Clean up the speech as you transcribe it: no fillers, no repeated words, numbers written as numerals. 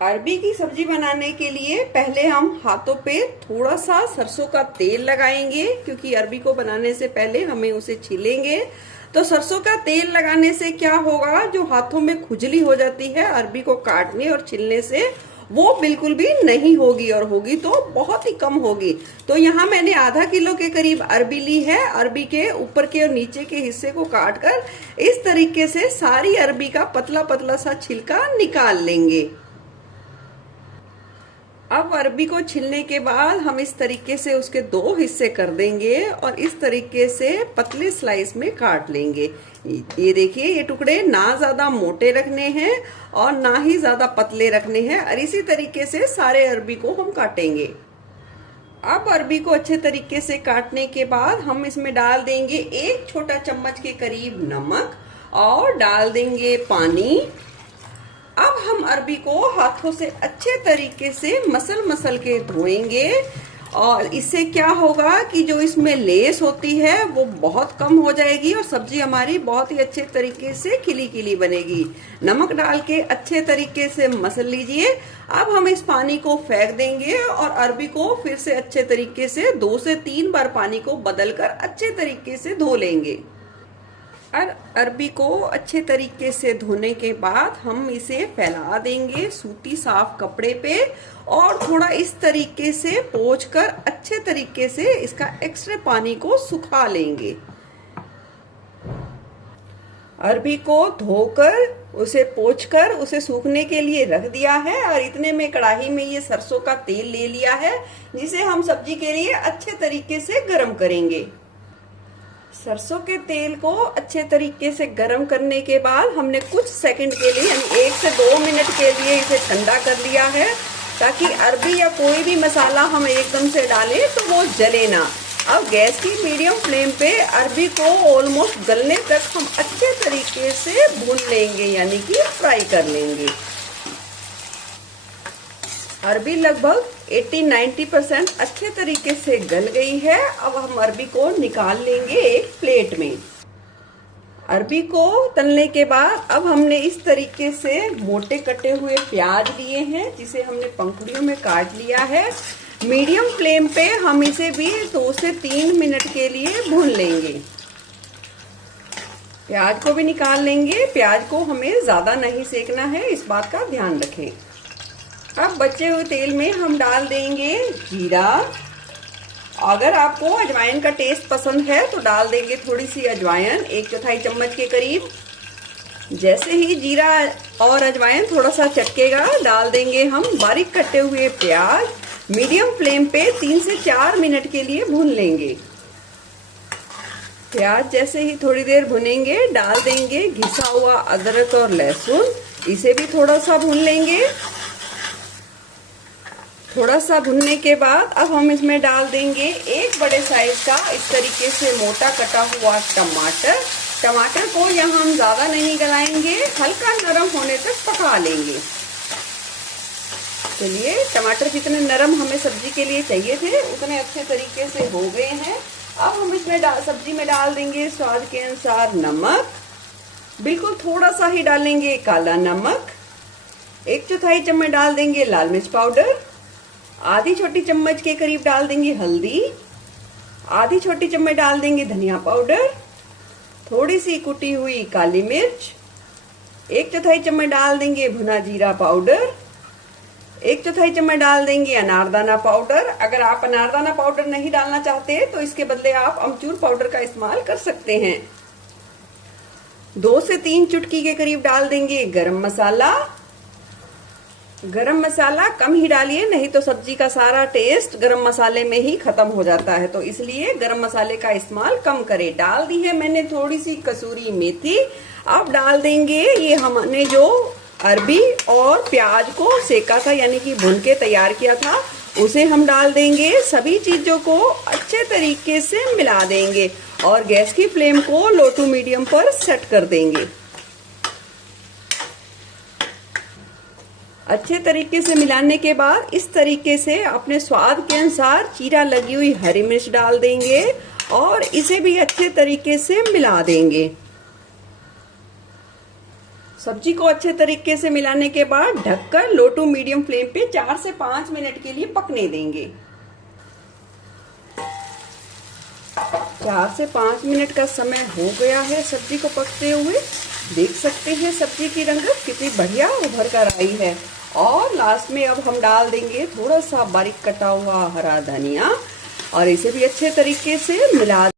अरबी की सब्जी बनाने के लिए पहले हम हाथों पे थोड़ा सा सरसों का तेल लगाएंगे, क्योंकि अरबी को बनाने से पहले हमें उसे छीलेंगे। तो सरसों का तेल लगाने से क्या होगा, जो हाथों में खुजली हो जाती है अरबी को काटने और छीलने से, वो बिल्कुल भी नहीं होगी, और होगी तो बहुत ही कम होगी। तो यहाँ मैंने आधा किलो के करीब अरबी ली है। अरबी के ऊपर के और नीचे के हिस्से को काट कर इस तरीके से सारी अरबी का पतला पतला सा छिलका निकाल लेंगे। अब अरबी को छीलने के बाद हम इस तरीके से उसके दो हिस्से कर देंगे और इस तरीके से पतले स्लाइस में काट लेंगे। ये देखिए, ये टुकड़े ना ज्यादा मोटे रखने हैं और ना ही ज्यादा पतले रखने हैं, और इसी तरीके से सारे अरबी को हम काटेंगे। अब अरबी को अच्छे तरीके से काटने के बाद हम इसमें डाल देंगे 1 छोटा चम्मच के करीब नमक और डाल देंगे पानी। अब हम अरबी को हाथों से अच्छे तरीके से मसल के धोएंगे, और इससे क्या होगा कि जो इसमें लेस होती है वो बहुत कम हो जाएगी और सब्जी हमारी बहुत ही अच्छे तरीके से खिली बनेगी। नमक डाल के अच्छे तरीके से मसल लीजिए। अब हम इस पानी को फेंक देंगे और अरबी को फिर से अच्छे तरीके से 2 से 3 बार पानी को बदलकर अच्छे तरीके से धो लेंगे। और अरबी को अच्छे तरीके से धोने के बाद हम इसे फैला देंगे सूती साफ कपड़े पे, और थोड़ा इस तरीके से पोंछकर अच्छे तरीके से इसका एक्स्ट्रा पानी को सुखा लेंगे। अरबी को धोकर उसे पोंछकर उसे सूखने के लिए रख दिया है, और इतने में कढ़ाई में ये सरसों का तेल ले लिया है, जिसे हम सब्जी के लिए अच्छे तरीके से गर्म करेंगे। सरसों के तेल को अच्छे तरीके से गर्म करने के बाद हमने कुछ सेकंड के लिए, यानी 1 से 2 मिनट के लिए इसे ठंडा कर लिया है, ताकि अरबी या कोई भी मसाला हम एकदम से डालें तो वो जले ना। अब गैस की मीडियम फ्लेम पे अरबी को ऑलमोस्ट गलने तक हम अच्छे तरीके से भून लेंगे, यानी कि फ्राई कर लेंगे। अरबी लगभग 80-90% अच्छे तरीके से गल गई है। अब हम अरबी को निकाल लेंगे एक प्लेट में। अरबी को तलने के बाद अब हमने इस तरीके से मोटे कटे हुए प्याज लिए हैं, जिसे हमने पंखुड़ियों में काट लिया है। मीडियम फ्लेम पे हम इसे भी 2 से 3 मिनट के लिए भून लेंगे। प्याज को भी निकाल लेंगे। प्याज को हमें ज्यादा नहीं सेकना है, इस बात का ध्यान रखें। अब बचे हुए तेल में हम डाल देंगे जीरा। अगर आपको अजवाइन का टेस्ट पसंद है तो डाल देंगे थोड़ी सी अजवाइन, 1/4 चम्मच के करीब। जैसे ही जीरा और अजवाइन थोड़ा सा चटकेगा, डाल देंगे हम बारीक कटे हुए प्याज। मीडियम फ्लेम पे 3 से 4 मिनट के लिए भून लेंगे। प्याज जैसे ही थोड़ी देर भुनेंगे, डाल देंगे घिसा हुआ अदरक और लहसुन, इसे भी थोड़ा सा भून लेंगे। थोड़ा सा भुनने के बाद अब हम इसमें डाल देंगे 1 बड़े साइज का इस तरीके से मोटा कटा हुआ टमाटर। टमाटर को यहाँ हम ज्यादा नहीं गलाएंगे, हल्का नरम होने तक पका लेंगे। चलिए, टमाटर जितने नरम हमें सब्जी के लिए चाहिए थे उतने अच्छे तरीके से हो गए हैं। अब हम इसमें सब्जी में डाल देंगे स्वाद के अनुसार नमक। बिल्कुल थोड़ा सा ही डालेंगे काला नमक। 1/4 चम्मच डाल देंगे लाल मिर्च पाउडर। आधी छोटी चम्मच के करीब डाल देंगे हल्दी। आधी छोटी चम्मच डाल देंगे धनिया पाउडर। थोड़ी सी कुटी हुई काली मिर्च। 1/4 चम्मच डाल देंगे भुना जीरा पाउडर। 1/4 चम्मच डाल देंगे अनारदाना पाउडर। अगर आप अनारदाना पाउडर नहीं डालना चाहते तो इसके बदले आप अमचूर पाउडर का इस्तेमाल कर सकते हैं। 2 से 3 चुटकी के करीब डाल देंगे गरम मसाला। गरम मसाला कम ही डालिए, नहीं तो सब्जी का सारा टेस्ट गरम मसाले में ही खत्म हो जाता है, तो इसलिए गरम मसाले का इस्तेमाल कम करें। डाल दी है मैंने थोड़ी सी कसूरी मेथी। अब डाल देंगे ये हमने जो अरबी और प्याज को सेका था, यानी कि भून के तैयार किया था, उसे हम डाल देंगे। सभी चीजों को अच्छे तरीके से मिला देंगे और गैस की फ्लेम को लो टू मीडियम पर सेट कर देंगे। अच्छे तरीके से मिलाने के बाद इस तरीके से अपने स्वाद के अनुसार चीरा लगी हुई हरी मिर्च डाल देंगे और इसे भी अच्छे तरीके से मिला देंगे। सब्जी को अच्छे तरीके से मिलाने के बाद ढककर लो टू मीडियम फ्लेम पे 4 से 5 मिनट के लिए पकने देंगे। 4 से 5 मिनट का समय हो गया है सब्जी को पकते हुए। देख सकते हैं सब्जी की रंगत कितनी बढ़िया उभर कर आई है। और लास्ट में अब हम डाल देंगे थोड़ा सा बारीक कटा हुआ हरा धनिया और इसे भी अच्छे तरीके से मिला